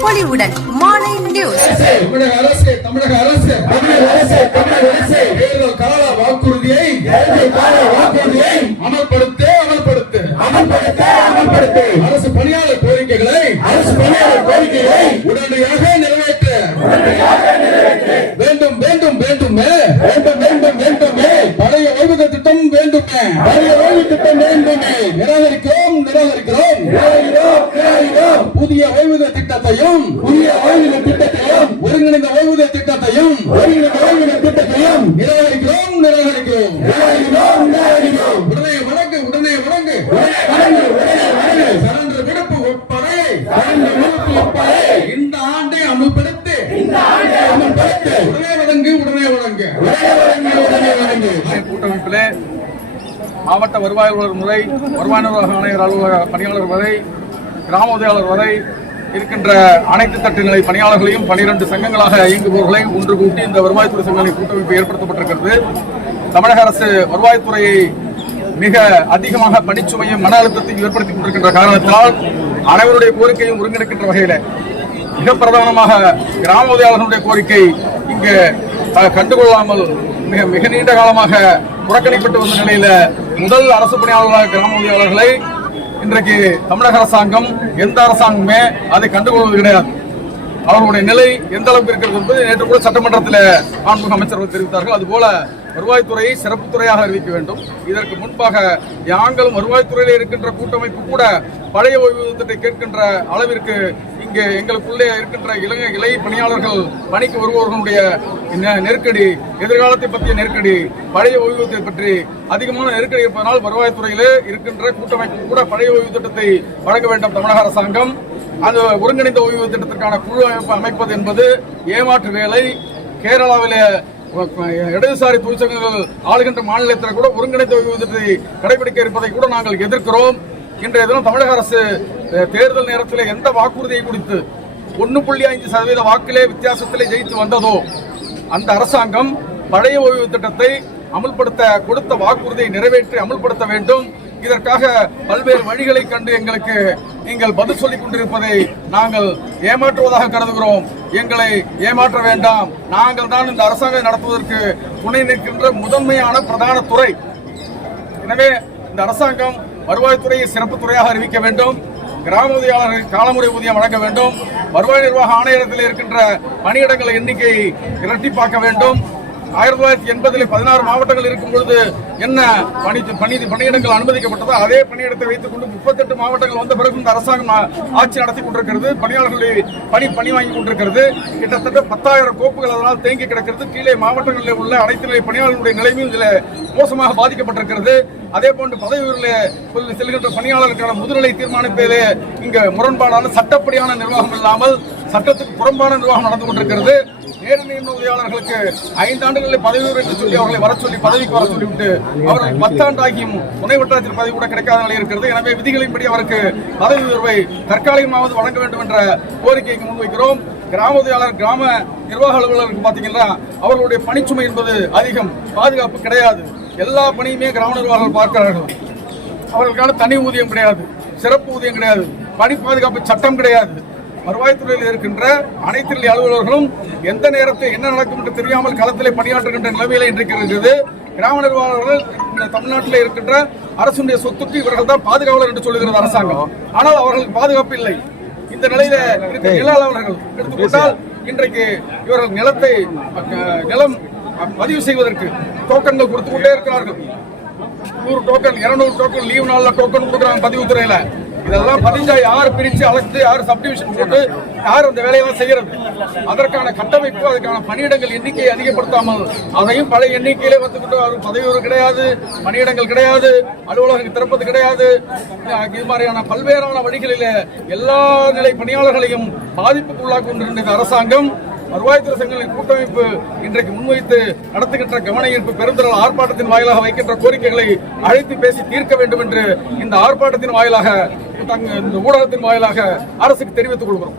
பொலிவுடன் மாலை நியூஸ் தமிழக அரசு தமிழக அரசு தமிழக அரசு தமிழக அரசு தேர்தல் கால வாக்குறுதியை தேர்தல் கால வாக்குறுதியை அமல்படுத்து அமல்படுத்து அமல்படுத்த அமல்படுத்து அரசு பணியாளர் கோரிக்கைகளை அரசு பணியாளர் கோரிக்கைகளை உடனடியாக நிறைவேற்ற வேண்டுமே வேண்டும் வேண்டும் வேண்டுமே பழைய ஓய்வூதிய திட்டம் வேண்டுமே பழைய ஓய்வு திட்டம் வேண்டுமே நிராகரிக்கிறோம் நிராகரிக்கிறோம் நிராகரிக்கிறோம், நிராகரிக்கிறோம். புதிய ஓய்வூதிய திட்டத்தையும் புதிய ஓய்வு திட்டத்தையும் ஒருங்கிணைந்த ஓய்வூதிய திட்டத்தையும் ஒருங்கிணைந்த ஓய்வு திட்டத்தையும் நிராகரிக்கிறோம் நிராகரிக்கிறோம் நிராகரிக்கிறோம், நிராகரிக்கிறோம். உடனே வழங்கு உடனே வணங்கு, உடனே வணங்கு. சரண்டர் விடுப்பு ஒப்படை. இந்த ஆண்டை அமல்படுத்து இந்த ஆண்டை அமல்படுத்து. உடனே வழங்கு உடனே வழங்கு உடனே வணங்கு, உடனே வணங்கு. கூட்டமைப்பிலே மாவட்ட வருவாய் அலுவலர் முறை வருவாய் நிர்வாக ஆணையர் அலுவலக பணியாளர் வரை கிராம உதவியாளர் வரை இருக்கின்ற அனைத்து தட்டுநிலை பணியாளர்களையும் பனிரெண்டு சங்கங்களாக இயங்குபவர்களை ஒன்று கூட்டி இந்த வருவாய்த்துறை சங்கங்களின் கூட்டமைப்பு ஏற்படுத்தப்பட்டிருக்கிறது. தமிழக அரசு வருவாய்த்துறையை மிக அதிகமாக பணிச்சுமையும் மன அழுத்தத்தையும் ஏற்படுத்திக் கொண்டிருக்கின்ற காரணத்தினால் அனைவருடைய கோரிக்கையும் ஒருங்கிணைக்கின்ற வகையில் மிக பிரதானமாக கிராம உதவியாளர்களுடைய கோரிக்கை இங்கு கண்டுகொள்ளாமல் மிக மிக நீண்ட காலமாக புறக்கணிக்கப்பட்டு வந்த நிலையில முதல் அரசு பணியாளர்களாக கிராம உதவியாளர்களை இன்றைக்கு தமிழக அரசாங்கம் எந்த அரசாங்கமே அதை கண்டுகொள்வது கிடையாது. அவர்களுடைய நிலை எந்த அளவுக்கு இருக்கிறது என்பது நேற்று கூட சட்டமன்றத்தில் ஆன்மீக அமைச்சர்கள் தெரிவித்தார்கள். அதுபோல வருவாய்த்துறையை சிறப்பு துறையாக அறிவிக்க வேண்டும். இதற்கு முன்பாக யாங்களும் வருவாய்த்துறையில் இருக்கின்ற கூட்டமைப்பு கூட பழைய ஓய்வூதியத்தை கேட்கின்ற அளவிற்கு இங்கே எங்களுக்குள்ளே இருக்கின்ற இளைஞ இளைய பணியாளர்கள் பணிக்கு வருபவர்களுடைய நெ- நெருக்கடி எதிர்காலத்தை பற்றிய நெருக்கடி பழைய ஓய்வூதியத்தை பற்றி அதிகமான நெருக்கடி இருப்பதனால் வருவாய்த்துறையிலே இருக்கின்ற கூட்டமைப்பு கூட பழைய ஓய்வு திட்டத்தை வழங்க வேண்டும் தமிழக அரசாங்கம். அது ஒருங்கிணைந்த ஓய்வு திட்டத்திற்கான குழு அமைப்பு அமைப்பது என்பது ஏமாற்று வேலை. கேரளாவிலே இடதுசாரி தொழிற்சங்கங்கள் ஆளுகின்ற மாநிலத்தில் கூட ஒருங்கிணைந்த ஓய்வு திட்டத்தை கடைபிடிக்க இருப்பதை கூட நாங்கள் எதிர்க்கிறோம். இன்றைய தினம் தமிழக அரசு தேர்தல் நேரத்தில் எந்த வாக்குறுதியை கொடுத்து ஒன்று புள்ளி ஐந்து சதவீத வாக்கிலே வித்தியாசத்திலே ஜெயித்து வந்ததோ அந்த அரசாங்கம் பழைய ஓய்வு திட்டத்தை அமுல்படுத்த கொடுத்த வாக்குறுதியை நிறைவேற்றி அமல்படுத்த வேண்டும். இதற்காக பல்வேறு வழிகளை கண்டு எங்களுக்கு நீங்கள் பதில் சொல்லிக் கொண்டிருப்பதை நாங்கள் ஏமாற்றுவதாக கருதுகிறோம். எங்களை ஏமாற்ற வேண்டாம். நாங்கள் தான் இந்த அரசாங்கம் நடத்துவதற்கு துணை நிற்கின்ற முதன்மையான பிரதான துறை. எனவே இந்த அரசாங்கம் வருவாய்த்துறையை சிறப்பு துறையாக அறிவிக்க வேண்டும். கிராம உதவியாளர்கள் காலமுறை ஊதியம் வழங்க வேண்டும். வருவாய் நிர்வாக ஆணையரத்தில் இருக்கின்ற பணியிடங்கள் எண்ணிக்கையை இரட்டிப்பாக்க வேண்டும். ஆயிரத்தி தொள்ளாயிரத்தி எண்பதில் பதினாறு மாவட்டங்கள் இருக்கும் பொழுது என்ன பணி பணி பணியிடங்கள் அனுமதிக்கப்பட்டதோ அதே பணியிடத்தை வைத்துக் கொண்டு முப்பத்தெட்டு மாவட்டங்கள் வந்த பிறகு இந்த அரசாங்கம் ஆட்சி நடத்தி கொண்டிருக்கிறது. பணியாளர்களை பணி பணி வாங்கி கொண்டிருக்கிறது. கிட்டத்தட்ட பத்தாயிரம் கோப்புகள் அதனால் தேங்கி கிடக்கிறது. கீழே மாவட்டங்களில் உள்ள அனைத்து நிலை பணியாளர்களுடைய நிலைமையும் இதில் மோசமாக பாதிக்கப்பட்டிருக்கிறது. அதே போன்று பதவி உயர்வில் செல்கின்ற பணியாளருக்கான முதுநிலை தீர்மானிப்பதிலே இங்கே முரண்பாடான சட்டப்படியான நிர்வாகம் இல்லாமல் சட்டத்துக்கு புறம்பான நிர்வாகம் நடந்து கொண்டிருக்கிறது. நேரு நியமன உதவியாளர்களுக்கு ஐந்து ஆண்டுகளில் பதவி உயர்வு என்று சொல்லி அவர்களை வர சொல்லி பதவிக்கு வர சொல்லிவிட்டு அவர்கள் பத்தாண்டாகியும் துணை வட்டாரத்தில் பதவி கூட கிடைக்காத நிலை இருக்கிறது. எனவே விதிகளின்படி அவருக்கு பதவி உயர்வை தற்காலிகமாவது வழங்க வேண்டும் என்ற கோரிக்கையை முன்வைக்கிறோம். கிராம உதவியாளர் கிராம நிர்வாக அலுவலருக்கு பார்த்தீங்கன்னா அவர்களுடைய பணிச்சுமை என்பது அதிகம். பாதுகாப்பு கிடையாது. எல்லா பணியுமே கிராம நிர்வாகிகள் பார்க்கிறார்கள். அவர்களுக்கான தனி ஊதியம் கிடையாது. சிறப்பு ஊதியம் கிடையாது. பணி பாதுகாப்பு சட்டம் கிடையாது. வருவாய்த்துறையில் இருக்கின்ற அனைத்து நிலை அலுவலர்களும் எந்த நேரத்தில் என்ன நடக்கும் என்று தெரியாமல் களத்திலே பணியாற்றுகின்ற நிலைமையில இன்றைக்கு இருக்கிறது. கிராம நிர்வாகர்கள் இந்த தமிழ்நாட்டில் இருக்கின்ற அரசுடைய சொத்துக்கு இவர்கள் தான் பாதுகாவலர் என்று சொல்லுகிறது அரசாங்கம். ஆனால் அவர்களுக்கு பாதுகாப்பு இல்லை. இந்த நிலையில இருக்கிற நில அலுவலர்கள் எடுத்துக்கொண்டால் இன்றைக்கு இவர்கள் நிலத்தை நிலம் பதிவு செய்வதற்கு டோக்கன்கள் கொடுத்து கொண்டே இருக்கிறார்கள். நூறு டோக்கன் இருநூறு டோக்கன் லீவ் நாள்ல டோக்கன் கொடுக்குறாங்க பதிவுத்துறையில. இதெல்லாம் பதிஞ்சா யார் பிரிச்சு அழைத்து யார் சப்டிவிஷன் போட்டு யார் அந்த வேலையெல்லாம் செய்யறது? அதற்கான கட்டமைப்பு அதுக்கான பணியிடங்கள் எண்ணிக்கையை அதிகப்படுத்தாமல் அதையும் பழைய எண்ணிக்கையிலே வந்துகிட்டு அவர் பதவி கிடையாது பணியிடங்கள் கிடையாது அலுவலகம் திறப்பது கிடையாது. இது மாதிரியான பல்வேறான வழிகளிலே எல்லா நிலை பணியாளர்களையும் பாதிப்புக்குள்ளாக்கி கொண்டிருந்த அரசாங்கம் வருவாய்த்துறை சங்கங்களின் கூட்டமைப்பு இன்றைக்கு முன்வைத்து நடத்துகின்ற கவன ஈர்ப்பு பெருந்திரள் ஆர்ப்பாட்டத்தின் வாயிலாக வைக்கின்ற கோரிக்கைகளை அழைத்து பேசி தீர்க்க வேண்டும் என்று இந்த ஆர்ப்பாட்டத்தின் வாயிலாக தங்க- இந்த ஊடகத்தின் வாயிலாக அரசுக்கு தெரிவித்துக் கொள்கிறோம்.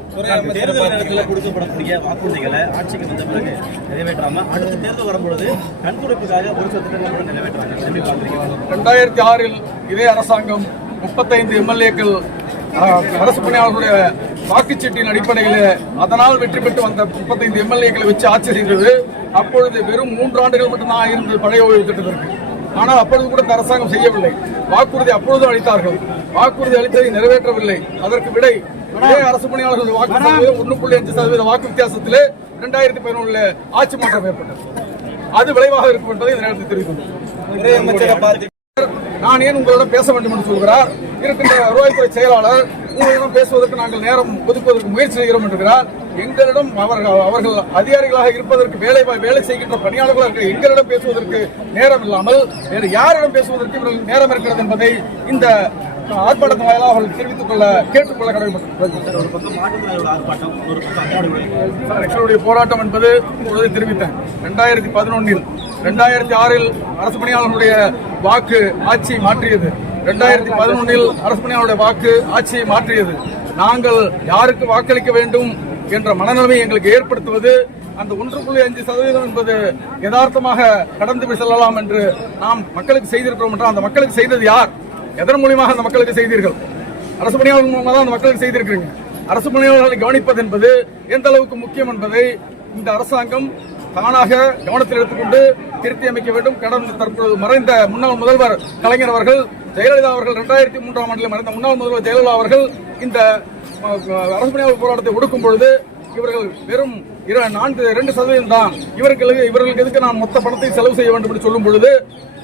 தேர்தல் நேரத்தில் கொடுக்கப்படக்கூடிய வாக்குறுதிகளை ஆட்சிக்கு வந்த பிறகு நிறைவேற்றாம அடுத்த தேர்தல் வரும்பொழுது கண்துடைப்புக்காக ஒரு சில திட்டங்களை கூட நிறைவேற்றாங்க எப்படி பாக்குறீங்க ரெண்டாயிரத்தி ஆறில் இதே அரசாங்கம் முப்பத்தைந்து எம்எல்ஏக்கள் அரசு பணியாளர்களுடைய வாக்குச்சீட்டின் அடிப்படையில் அதனால் வெற்றி பெற்று வந்த முப்பத்தைந்து எம்எல்ஏக்களை வச்சு ஆட்சி செய்தது. அப்பொழுது வெறும் மூன்று ஆண்டுகள் மட்டும்தான் இருந்தது பழைய ஓய்வு திட்டத்திற்கு. ஆனால் அப்பொழுது கூட இந்த அரசாங்கம் செய்யவில்லை. வாக்குறுதி அப்பொழுது அளித்தார்கள். வாக்குறுதி அளித்ததை நிறைவேற்றவில்லை. அதற்கு விடை இதே அரசு பணியாளர்கள் வாக்கு சதவீதம் ஒன்று புள்ளி அஞ்சு சதவீத வாக்கு வித்தியாசத்திலே இரண்டாயிரத்தி பதினொன்றுல ஆட்சி மாற்றம் ஏற்பட்டது. அது விளைவாக இருக்கும் என்பதை இந்த நேரத்தில் தெரிவித்துள்ளோம். நான் ஏன் உங்களிடம் பேச வேண்டும் என்று சொல்கிறார்? இருக்கின்ற வருவாய்த்துறை செயலாளர் உங்களிடம் பேசுவதற்கு நாங்கள் நேரம் ஒதுக்குவதற்கு முயற்சி செய்கிறோம் என்கிறார் எங்களிடம் அவர்கள் அவர்கள் அதிகாரிகளாக இருப்பதற்கு வேலை வேலை செய்கின்ற பணியாளர்களாக எங்களிடம் பேசுவதற்கு நேரம் இல்லாமல் வேறு யாரிடம் பேசுவதற்கு இவர்கள் நேரம் இருக்கிறது என்பதை இந்த ஆர்ப்பாட்டத்தின் வாயிலாக அவர்கள் தெரிவித்துக் கொள்ள கேட்டுக்கொள்ள கடமைப்பட்டிருக்கிறது போராட்டம் என்பது தெரிவித்தேன். ரெண்டாயிரத்தி பதினொன்னில் ரெண்டாயிரத்தி ஆறில் அரசு பணியாளர்களுடைய வாக்கு ஆட்சியை மாற்றியது. ரெண்டாயிரத்தி பதினொன்னில் அரசு பணியாளருடைய வாக்கு ஆட்சியை மாற்றியது. நாங்கள் யாருக்கு வாக்களிக்க வேண்டும் என்ற மனநிலைமை எங்களுக்கு ஏற்படுத்துவது அந்த ஒன்று புள்ளி அஞ்சு சதவீதம் என்பது யதார்த்தமாக கடந்து போய் செல்லலாம் என்று நாம் மக்களுக்கு செய்திருக்கிறோம் என்றால் அந்த மக்களுக்கு செய்தது யார்? எதன் மூலியமாக அந்த மக்களுக்கு செய்தீர்கள்? அரசு பணியாளர்கள் மூலமாக தான் அந்த மக்களுக்கு செய்திருக்கிறீங்க. அரசு பணியாளர்களை கவனிப்பது என்பது எந்த அளவுக்கு முக்கியம் என்பதை இந்த அரசாங்கம் தானாக கவனத்தில் எடுத்துக்கொண்டு திருத்தி அமைக்க வேண்டும். கடந்த தற்போது மறைந்த முன்னாள் முதல்வர் கலைஞர் அவர்கள் ஜெயலலிதா அவர்கள் இரண்டாயிரத்தி மூன்றாம் ஆண்டில் மறைந்த முன்னாள் முதல்வர் ஜெயலலிதா அவர்கள் இந்த அரசு பணியாளர் போராட்டத்தை ஒடுக்கும் பொழுது இவர்கள் வெறும் நான்கு இரண்டு சதவீதம் தான் இவர்களுக்கு இவர்களுக்கு எதுக்கு நான் மொத்த பணத்தை செலவு செய்ய வேண்டும் என்று சொல்லும் பொழுது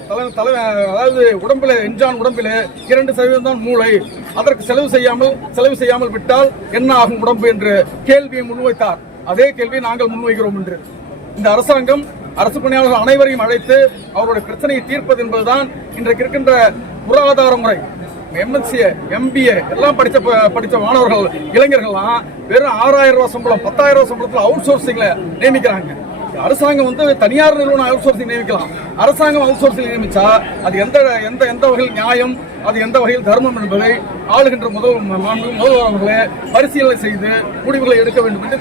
தலை தலை அதாவது உடம்பில் எஞ்சான் உடம்பில் இரண்டு சதவீதம் தான் மூளை. அதற்கு செலவு செய்யாமல் செலவு செய்யாமல் விட்டால் என்ன ஆகும் உடம்பு என்று கேள்வியை முன்வைத்தார். அதே கேள்வியை நாங்கள் முன்வைக்கிறோம் என்று. இந்த அரசாங்கம் அரசு பணியாளர்கள் அனைவரையும் அழைத்து அவருடைய பிரச்சனையை தீர்ப்பது என்பதுதான் இன்றைக்கு இருக்கின்ற பொருளாதார முறை. எம்எஸ்சிஏ எம்பிஏ எல்லாம் படித்த ப- மாணவர்கள் இளைஞர்கள்லாம் வெறும் ஆறாயிரம் ரூபாய் சம்பளம் பத்தாயிரம் ரூபாய் சம்பளத்தில் அவுட் சோர்சிங்ல நியமிக்கிறாங்க. அரசாங்கம் வந்து தனியார் நிறுவனம் அவுட் சோர்சிங் நியமிக்கலாம். அரசாங்கம் அவுட் சோர்சிங் நியமிச்சா அது எந்த எந்த எந்த வகையில் நியாயம் அது எந்த வகையில் தர்மம் என்பதை ஆளுகின்ற முதல் மாண்பு முதல்வர் அவர்களே பரிசீலனை செய்து முடிவுகளை எடுக்க வேண்டும் என்று